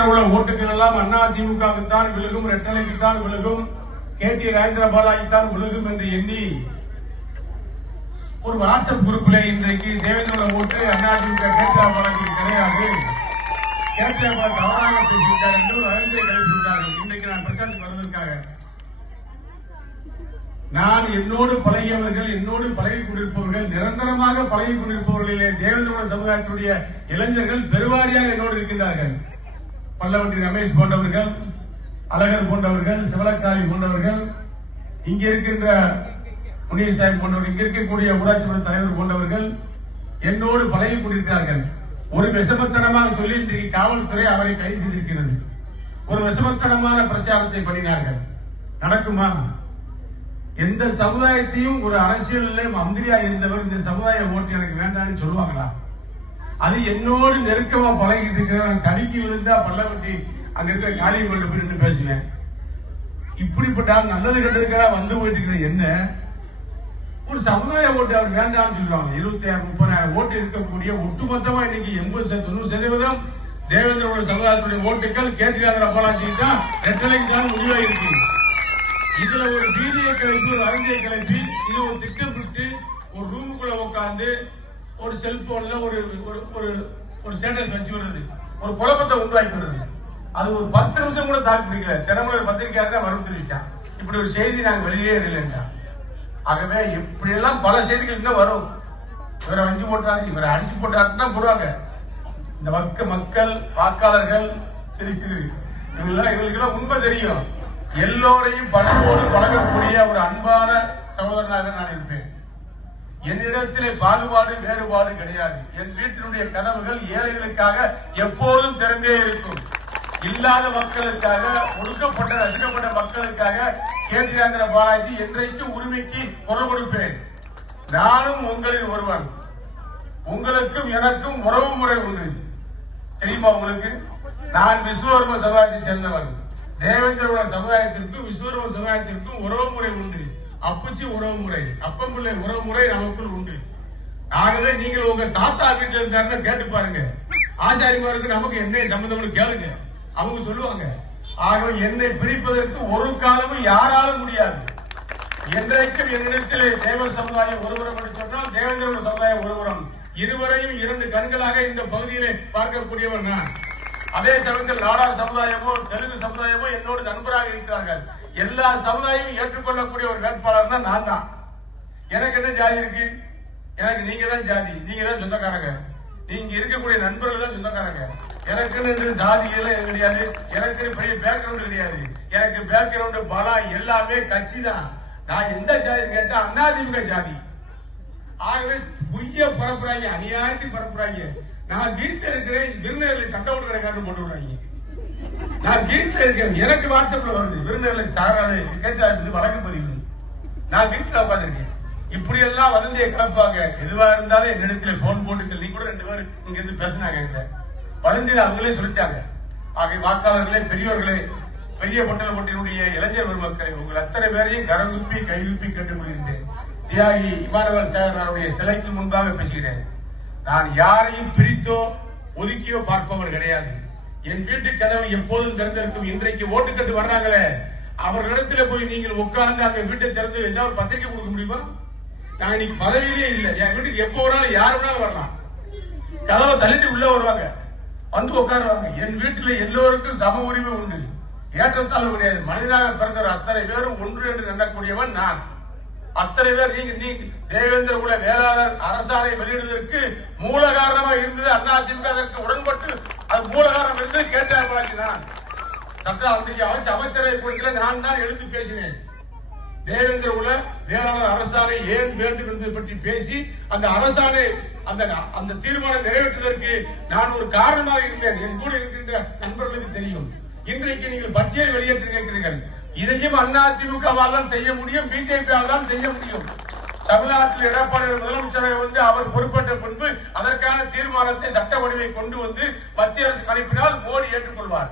தேர்தல் உள்ள ஓட்டுகள் எல்லாம் அதிமுகவுக்குத்தான் விலகும், ரெட்டலைக்குத்தான் விலகும், KT ராஜேந்திர பாலாஜித்தான் விலகும் என்று எண்ணி ஒரு வாட்ஸ்அப் குரூப்பில் இன்றைக்கு தேவேந்திர ஓட்டு அதிமுக KT பாலாஜி கிடையாது, KT பாலாஜி தவறாக பேசிவிட்டார் என்று ஒரு அறிஞரை கழிப்பிட்டார்கள். இன்றைக்கு நான் பிரச்சாரத்துக்கு வருவதற்காக நான் என்னோடு பழகியவர்கள், என்னோடு பழகிக் கொண்டிருப்பவர்கள், நிரந்தரமாக பழகிக் கொண்டிருப்பவர்களிலே தேவேந்திர சமுதாயத்துடைய இளைஞர்கள் பெருவாரியாக என்னோடு இருக்கின்றார்கள். பல்லவண்டி ரமேஷ் போன்றவர்கள், அழகர் போன்றவர்கள், சிவலக்காரி போன்றவர்கள், இங்க இருக்கின்ற முனியசாமி போன்றவர்கள், இங்க இருக்கக்கூடிய ஊராட்சி மன்ற தலைவர் போன்றவர்கள் என்னோடு பழகிக் கொண்டிருக்கிறார்கள். ஒரு விஷமத்தனமாக சொல்லி இன்றைக்கு காவல்துறை அவரை கைது செய்திருக்கிறது. ஒரு விஷமத்தனமான பிரச்சாரத்தை பண்ணினார்கள். நடக்குமா? எந்த சமுதாயத்தையும் ஒரு அரசியலில் மந்திரியா இருந்தவர் இந்த சமுதாய ஓட்டு எனக்கு வேண்டாம்னு சொல்லுவாங்களா? அது என்னோடு நெருக்கமா பழகிட்டு இருக்கிற தடுக்கி விழுந்தா பல்லவட்டி அங்க இருக்கிற காளியம் கொண்டு போய் பேசுவேன். இப்படிப்பட்ட நல்லது கண்டிருக்கிறா வந்து போயிட்டு இருக்கிற என்ன ஒரு சமுதாய ஓட்டு அவர் வேண்டாம்னு சொல்லுவாங்க. 26,000-30,000 ஓட்டு இருக்கக்கூடிய ஒட்டுமொத்தமா இன்னைக்கு 80-90% தேவேந்திர சமுதாயத்துடைய ஓட்டுகள் KT பாலாஜி தான், ரெட்டலைக்கு தான் முடிவாயிருக்கு. இதுல ஒரு பீதியை கிளப்பி, ஒரு அறிஞை கிளப்பி, இது ஒரு திட்டமிட்டு ஒரு ரூமுக்குள்ள உட்காந்து ஒரு செல்போன்ல ஒரு ஸ்டேட்டஸ் வச்சு வருது, ஒரு குழப்பத்தை உண்டாக்கி வருது. அது ஒரு 10 நிமிஷம் கூட தாக்கு பிடிக்கல. தினமலர் பத்திரிகையாளர் வரும் தெரிவிச்சான், இப்படி ஒரு செய்தி நாங்க வெளியே இல்லைன்னா. ஆகவே இப்படியெல்லாம் பல செய்திகள் இன்னும் வரும். இவரை வஞ்சி போட்டாரு, இவரை அடிச்சு போட்டாருன்னா போடுவாங்க. இந்த மக்கள் வாக்காளர்கள் இவங்களுக்கெல்லாம் உண்மை தெரியும். எல்லோரையும் பண்போடு பழகக்கூடிய ஒரு அன்பான சகோதரனாக நான் இருப்பேன். என்னிடத்திலே பாகுபாடு வேறுபாடு கிடையாது. என் வீட்டினுடைய கதவுகள் ஏழைகளுக்காக எப்போதும் திறந்தே இருக்கும். இல்லாத மக்களுக்காக, ஒடுக்கப்பட்ட ரசிக்கப்பட்ட மக்களுக்காக KT பாலாஜி என்றைக்கு உரிமைக்கு குரல் கொடுப்பேன். நானும் உங்களில் ஒருவன். உங்களுக்கும் எனக்கும் உறவு முறை உண்டு. தெரியுமா உங்களுக்கு? நான் விஸ்வகர்ம சமுதாயத்தை சேர்ந்தவன். தேவேந்திர சமுதாயத்திற்கும் விஸ்வகர்ம சமுதாயத்திற்கும் உறவு முறை உண்டு. அப்பச்சி உறவு முறை, அப்பம்பிள்ளை உறவு முறை நமக்குள் உண்டு. ஆகவே நீங்கள் உங்க தாத்தா வீட்டில் இருந்தாருன்னா கேட்டு பாருங்க. ஆச்சாரிமாருக்கு நமக்கு என்ன சம்பந்தம் கேளுங்க, அவங்க சொல்லுவாங்க. ஆகவே என்னை பிரிப்பதற்கு ஒரு காலமும் யாராலும் முடியாது. என்றைக்கும் என்னிடத்திலே தேவ சமுதாயம் ஒருபுறம் என்று சொன்னால் தேவேந்திர சமுதாயம் ஒருபுறம். இருவரையும் 2 கண்களாக இந்த பகுதியிலே பார்க்கக்கூடியவர் நான். அதே சமயத்தில் நாடார் சமுதாயமோ தெலுங்கு சமுதாயமோ என்னோடு நண்பராக இருக்கிறார்கள். எல்லா சமுதாயமும் ஏற்றுக்கொள்ளக்கூடிய ஒரு வேட்பாளர் தான் நான் தான். எனக்கு என்ன ஜாதி இருக்கு? எனக்கு நீங்க தான் ஜாதி, நீங்க தான் சொந்தக்காரங்க, நீங்க இருக்கக்கூடிய நண்பர்கள் தான் சொந்தக்காரங்க. எனக்கு ஜாதியெல்லாம் கிடையாது, எனக்கு பெரிய பேக்ரவுண்ட் கிடையாது. எனக்கு பேக்ரவுண்ட் பலம் எல்லாமே கட்சி தான். நான் எந்த ஜாதி கேட்டா அதிமுக ஜாதி. ஆகவே பொய்ய பரப்புறாங்க, அநியாயத்துக்கு பரப்புறாங்க. நான் வீட்டில் இருக்கிறேன், விருந்தினர்கள் சட்ட ஒழுங்கு கடைக்காரன் போட்டு விடுறாங்க. நான் வீட்டில் இருக்கேன், எனக்கு வாட்ஸ்அப்ல வருது விருந்தினர்களுக்கு தகராறு கேட்டு வழக்கு பதிவு. நான் வீட்டில் உட்காந்துருக்கேன். இப்படி எல்லாம் வதந்தியை கலப்பாங்க. எதுவா இருந்தாலும் என்னிடத்துல போன் போட்டு நீ கூட 2 பேர் இங்க இருந்து பேசினாங்க. வதந்தியில் அவங்களே சொல்லிட்டாங்க. ஆகிய வாக்காளர்களே, பெரியோர்களே, பெரிய பொட்டலப்பட்டினுடைய இளைஞர் பெருமக்களை உங்கள் அத்தனை பேரையும் கரங்குப்பி கைகுப்பி கேட்டுக்கொள்கின்றேன். தியாகி இமானுவேல் சேகரனுடைய சிலைக்கு முன்பாக பேசுகிறேன். நான் யாரையும் பிரித்தோ ஒதுக்கியோ பார்ப்பவர் கிடையாது. என் வீட்டு கதவு எப்போதும் திறந்திருக்கும். இன்றைக்கு ஓட்டு கட்டு வர்றாங்களே, அவர்களிடத்துல போய் நீங்கள் உட்கார்ந்து அந்த வீட்டை திறந்து ஏதாவது பத்திரிகை கொடுக்க முடியுமா? நான் இன்னைக்கு பதவியிலே இல்லை. என் வீட்டுக்கு எப்போ வேணாலும் யார் வேணாலும் வரலாம். கதவை தள்ளிட்டு உள்ள வருவாங்க, வந்து உட்காருவாங்க. என் வீட்டில் எல்லோருக்கும் சம உரிமை உண்டு, ஏற்றத்தாழ்வு கிடையாது. மனிதனாக பிறந்த அத்தனை பேரும் ஒன்று என்று எண்ணக்கூடியவன் நான். அத்தனை பேர் நீங்க தேவேந்திர குல வேளாளர் அரசாணை வெளியிடுவதற்கு மூல காரணமாக இருந்தது அதிமுக. அதற்கு உடன்பட்டு அது மூல காரணம் இருந்து KT பாலாஜி தான். அமைச்சரை குறித்து நான் தான் எழுந்து பேசினேன். தேவேந்திர குல வேளாளர் அரசாணை ஏன் வேண்டும் என்பதை பற்றி பேசி அந்த அரசாணை அந்த தீர்மானம் நிறைவேற்றுவதற்கு நான் ஒரு காரணமாக இருந்தேன். என் கூட இருக்கின்ற நண்பர்களுக்கு தெரியும். இன்றைக்கு நீங்கள் பட்டியல் வெளியேற்றி கேட்கிறீர்கள். இதையும் அதிமுகவால் தான் செய்ய முடியும், பிஜேபியால் தான் செய்ய முடியும். தமிழ்நாட்டில் எடப்பாடி முதலமைச்சராக அவர் பொறுப்பேற்ற பின்பு அதற்கான தீர்மானத்தை சட்ட வடிவை கொண்டு வந்து மத்திய அரசு அனுப்பினால் மோடி ஏற்றுக்கொள்வார்.